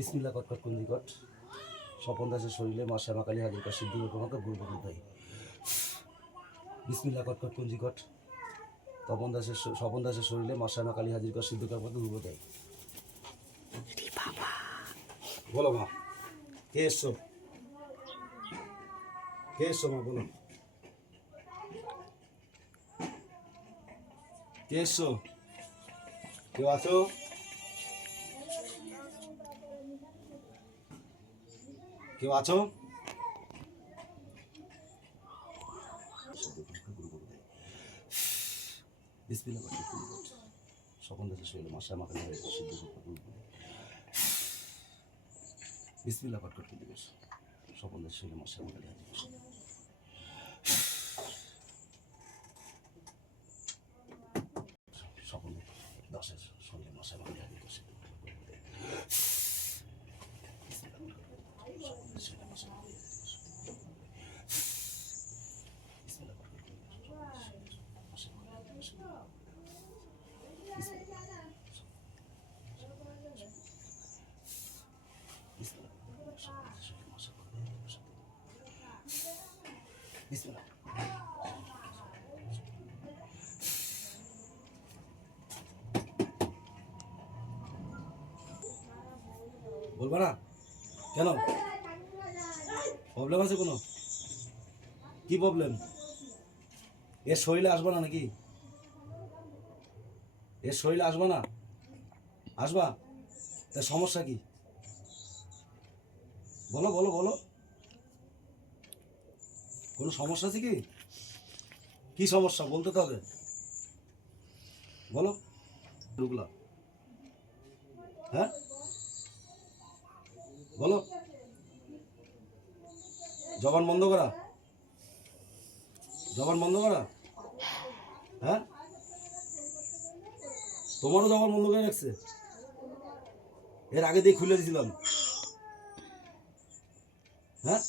বিসমিল্লাহ কটকট কুঞ্জিকট স্বপন দাসের শরীরে মা শ্যামাকালী হাজির কর সিদ্ধি প্রমাত গুরু তাই বিসমিল্লাহ কটকট কুঞ্জিকট স্বপন দাসের শরীরে মা শ্যামাকালী হাজির কর সিদ্ধ করার মতো গুরু তাই। বলো মা, কে এসছো? কে এসছো মা? বলো কে এসছো? কেউ আছো? কেউ আছো? বিসমিল্লাহ কটকট কুঞ্জিকট স্বপন দাসের শরীরে মা শ্যামাকালী হাজির কর সিদ্ধ করার মতো গুরু। বিসমিল্লাহ কটকট কুঞ্জিকট স্বপন দাসের শরীরে মা শ্যামাকালী হাজির কর সিদ্ধ। স্বপন দাসের শরীরে মা শ্যামাকালী হাজির কর সিদ্ধ। বলবা না কেন? প্রবলেম আছে কোনো? কি প্রবলেম? এর শরীরে আসবা না নাকি? এর শরীরে আসবা না? আসবা? তা সমস্যা কি? বলো বলো বলো, কোনো সমস্যা আছে কি? কি সমস্যা বলতে তো হবে, বলো। ঢুকলা? হ্যাঁ বলো। জবান বন্ধ করা, জবান বন্ধ করা। হ্যাঁ তোমারও জবান বন্ধ করে রাখছে? এর আগে দিয়ে খুলে দিয়েছিলাম। হ্যাঁ